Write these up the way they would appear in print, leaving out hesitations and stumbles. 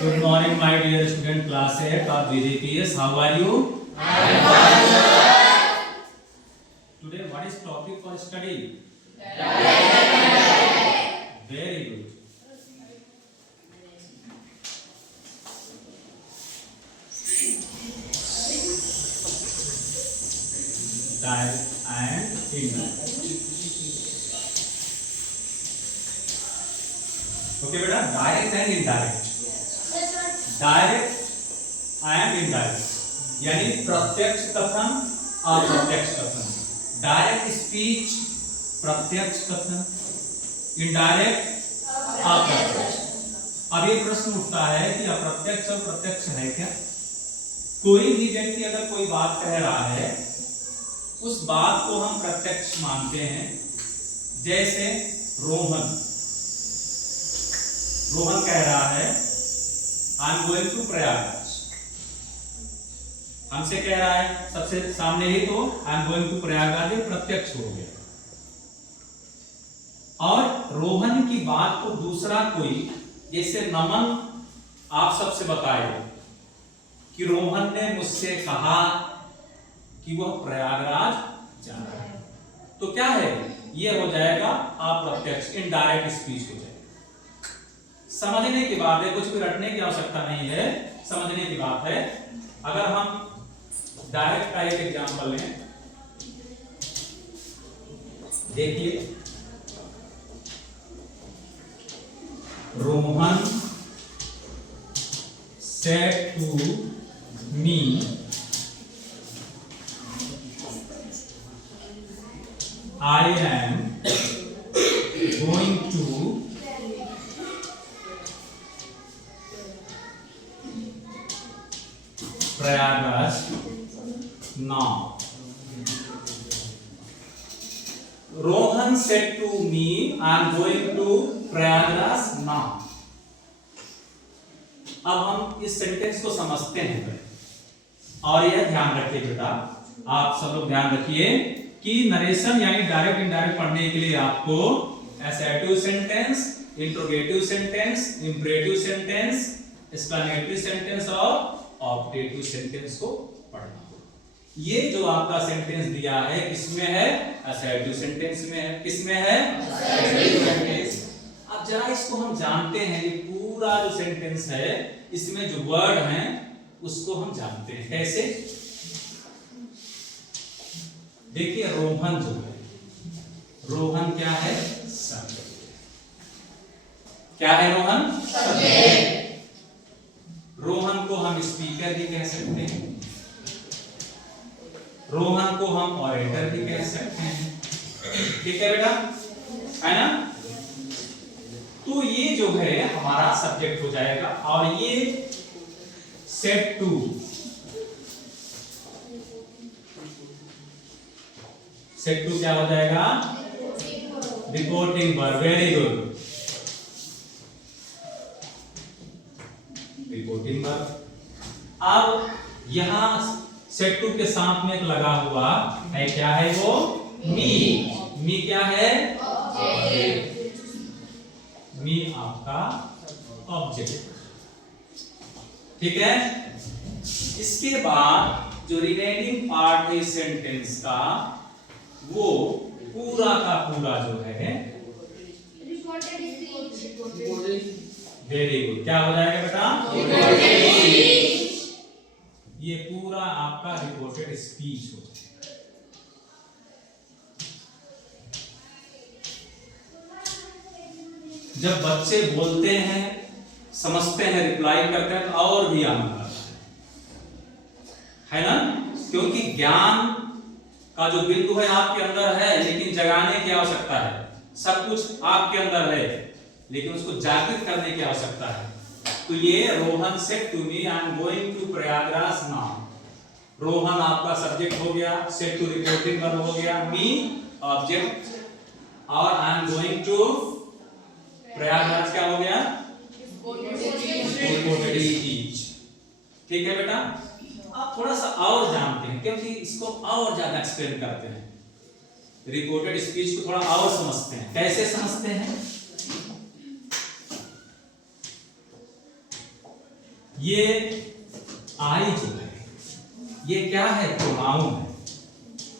Good morning, my dear student. Class 8 of VGPS. How are you? Today, what is topic for study? Very good. Direct and indirect. Okay, बेटा, direct and indirect. Direct and indirect यानी प्रत्यक्ष कथन अप्रत्यक्ष कथन। Direct speech प्रत्यक्ष कथन, indirect अप्रत्यक्ष। अब ये प्रश्न उठता है कि अप्रत्यक्ष और प्रत्यक्ष है क्या? कोई भी व्यक्ति अगर कोई बात कह रहा है उस बात को हम प्रत्यक्ष मानते हैं। जैसे रोहन कह रहा है I am going to Prayagraj, हमसे कह रहा है सबसे सामने ही, तो I am going to Prayagraj प्रत्यक्ष हो गया। और रोहन की बात को दूसरा कोई, जैसे नमन आप सबसे बताए कि रोहन ने मुझसे कहा कि वह प्रयागराज जा रहा है, तो क्या है, यह हो जाएगा अप्रत्यक्ष, इनडायरेक्ट स्पीच हो जाएगा। समझने की बात है, कुछ भी रटने की आवश्यकता नहीं है, समझने की बात है। अगर हम डायरेक्ट का एक एग्जांपल लें, देखिए Rohan said to me I am going to Prayagraj now. Rohan said to me, I am going to Prayagraj now. अब हम इस सेंटेंस को समझते हैं और यह ध्यान रखिए बेटा, आप सब लोग ध्यान रखिए कि नरेशन यानी डायरेक्ट इनडायरेक्ट पढ़ने के लिए आपको assertive sentence, interrogative sentence, imperative sentence, explanatory sentence और ऑब्जेक्टिव सेंटेंस को पढ़ना होगा। ये जो आपका सेंटेंस दिया है किसमें है? असर्टिव सेंटेंस में है। किसमें है? Assertive sentence. अब जरा इसको हम जानते हैं, ये पूरा जो सेंटेंस है इसमें जो वर्ड हैं उसको हम जानते हैं। कैसे? देखिए रोहन जो है, रोहन क्या है? सब्जेक्ट। क्या है रोहन? सब्जेक्ट। रोहन को हम स्पीकर भी कह सकते हैं, रोहन को हम ऑरेटर भी कह सकते हैं। ठीक है बेटा, है ना? तो ये जो है हमारा सब्जेक्ट हो जाएगा। और ये सेट टू, सेट टू क्या हो जाएगा? Reporting verb. Very good, reporting verb. अब यहां सेट टू के साथ में एक लगा हुआ है, क्या है वो? मी। मी क्या है? ऑब्जेक्ट। मी आपका ऑब्जेक्ट। ठीक है। इसके बाद जो रिमेनिंग पार्ट है सेंटेंस का, वो पूरा का पूरा जो है वेरी गुड, क्या हो जाएगा बेटा? ये पूरा आपका रिपोर्टेड स्पीच हो जाएगा। जब बच्चे बोलते हैं, समझते हैं, रिप्लाई करते हैं, तो और भी आनंद आता है ना? क्योंकि ज्ञान का जो बिंदु है आपके अंदर है, लेकिन जगाने की आवश्यकता है। सब कुछ आपके अंदर है, लेकिन उसको जागृत करने की आवश्यकता है। तो ये Rohan said to me I am going to Prayagraj now. Rohan आपका सब्जेक्ट हो गया, सेड टू रिपोर्टिंग वर्ब हो गया, मी ऑब्जेक्ट, और I am going to Prayagraj क्या हो गया? Reported speech. ठीक है बेटा। अब थोड़ा सा और जानते हैं, क्योंकि इसको और ज्यादा एक्सप्लेन करते हैं। रिपोर्टेड स्पीच को थोड़ा और समझते हैं। कैसे समझते हैं? ये आई जो है ये क्या है? प्रोनाउन है।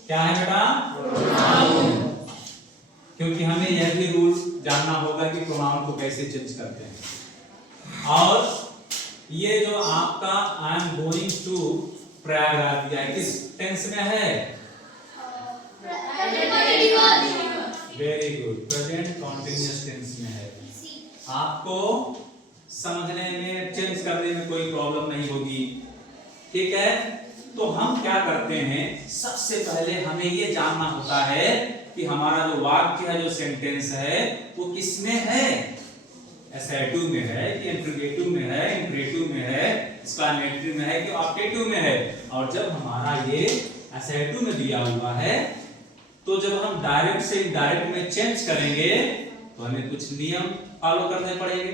क्या है बेटा? प्रोनाउन। क्योंकि हमें यह भी रूल जानना होगा कि प्रोनाउन को कैसे चेंज करते हैं। और ये जो आपका I am going to Prayagraj दिया है किस टेंस में है? Very good, present continuous tense में है। आपको समझने में चेंज करने में कोई प्रॉब्लम नहीं होगी, ठीक है। तो हम क्या करते हैं, सबसे पहले हमें ये जानना होता है कि हमारा जो वाक्य है, जो सेंटेंस है, वो किसमें है? एसएटिव में है कि इंट्रोगेटिव में है, इंपरेटिव में है, एक्सक्लेमेटरी में है कि ऑब्जेक्टिव में है। और जब हमारा ये एसएटिव में दिया हुआ है तो जब हम डायरेक्ट से इनडायरेक्ट में चेंज करेंगे तो हमें कुछ नियम फॉलो करने पड़ेंगे।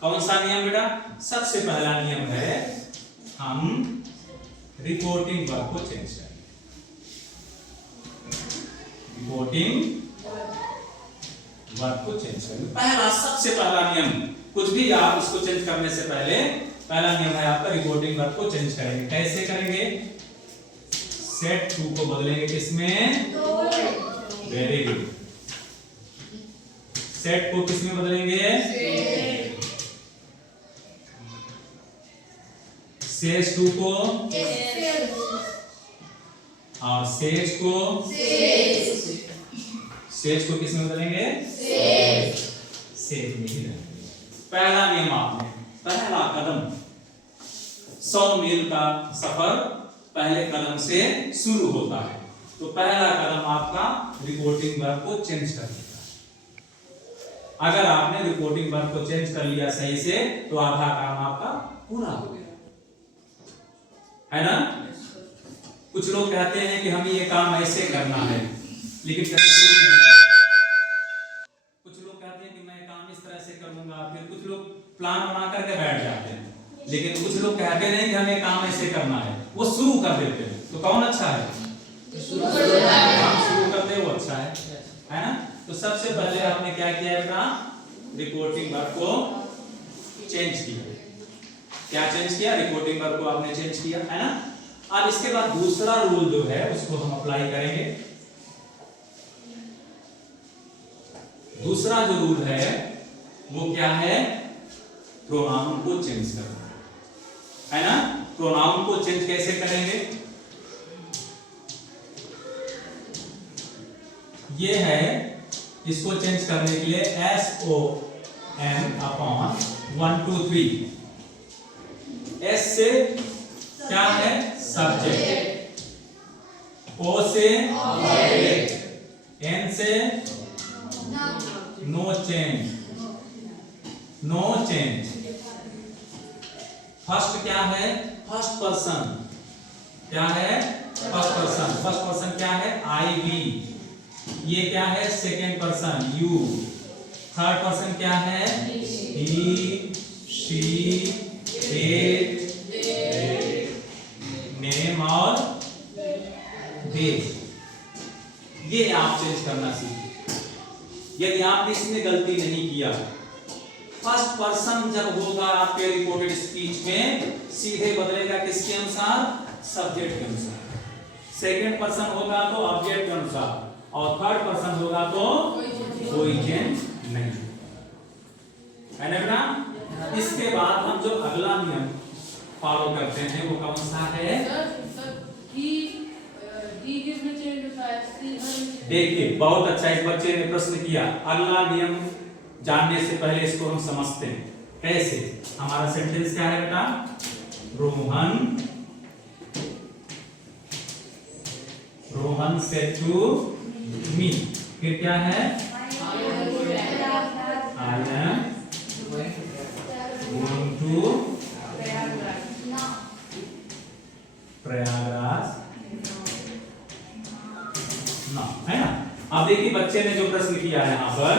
कौन सा नियम बेटा? सबसे पहला नियम है हम रिपोर्टिंग वर्ब को चेंज करेंगे। रिपोर्टिंग वर्ब को चेंज करेंगे। पहला सबसे पहला नियम, कुछ भी आप उसको चेंज करने से पहले पहला नियम है आपका रिपोर्टिंग वर्ब को चेंज करेंगे। कैसे करेंगे? सेट टू को बदलेंगे किसमें? Very good. सेट को किसमें बदलेंगे? सेज टू को और सेज को किसमें बदलेंगे? सेज में ही रहेंगे। पहला नियम आपने, पहला कदम, 100 मील का सफर पहले कदम से शुरू होता है। तो पहला कदम आपका रिपोर्टिंग वर्ब को चेंज कर देता है। अगर आपने रिपोर्टिंग वर्ब को चेंज कर लिया सही से तो आधा काम आपका पूरा हो गया, है ना। कुछ लोग कहते हैं कि हमें ये काम ऐसे करना है, लेकिन कभी शुरू नहीं करते। कुछ लोग कहते हैं कि मैं काम इस तरह से करूंगा, फिर कुछ लोग प्लान बना करके बैठ जाते हैं, लेकिन कुछ लोग कहते नहीं कि हमें काम ऐसे करना है, वो शुरू कर देते हैं। तो कौन अच्छा है? काम शुरू कर दे वो अच्छा है ना। तो सबसे पहले आपने क्या किया बेटा? रिपोर्टिंग वर्ब को चेंज किया। क्या चेंज किया? रिपोर्टिंग वर्ब को आपने चेंज किया, है ना। अब इसके बाद दूसरा रूल जो है उसको हम अप्लाई करेंगे। दूसरा जो रूल है वो क्या है? प्रोनाउन को चेंज करना, है ना। प्रोनाउन को चेंज कैसे करेंगे? ये है, इसको चेंज करने के लिए SON अपॉन 1 2 3। S से क्या है? सब्जेक्ट, O से ऑब्जेक्ट, N से no change, no change. First क्या है? First person. क्या है? First person. फर्स्ट पर्सन क्या है? I we। ये क्या है? Second person you। Third person क्या है? he she it नेम और they। ये आप चेंज करना सीखिए। यदि आपने इसमें गलती नहीं किया, फर्स्ट पर्सन जब होगा आपके रिपोर्टेड स्पीच में सीधे बदलेगा किसके अनुसार? सब्जेक्ट के अनुसार। सेकंड पर्सन होगा तो ऑब्जेक्ट के अनुसार, और थर्ड पर्सन होगा तो कोई चेंज नहीं, है ना बेटा। इसके बाद हम जो अगला नियम फॉलो करते हैं वो कौन सा है? देखिए, बहुत अच्छा इस बच्चे ने प्रश्न किया। अगला नियम जानने से पहले इसको हम समझते हैं कैसे। हमारा सेंटेंस क्या है बेटा? Rohan said to me। फिर क्या है? I am going to Prayagraj ना, है ना। अब देखिए बच्चे ने जो प्रश्न किया है यहाँ पर,